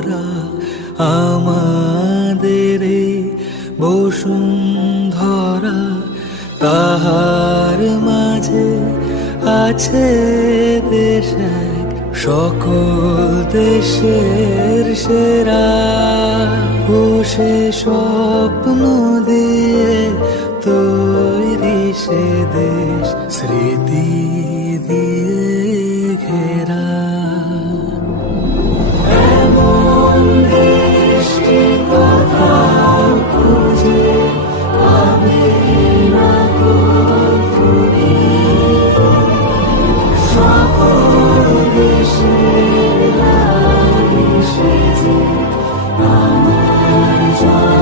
ভরা আমাদের এই বসুন্ধরা, তাহার মাঝে আছে দেশ এক, সকল দেশের সেরা। বসে স্বপ্ন দিয়ে তৈরি সে দেশ, স্মৃতি দিয়ে ঘেরা। এমন দেশটি কোথাও খুঁজে পাবে না কখনো, সকল দেশের রানী সেজে আমার জয়।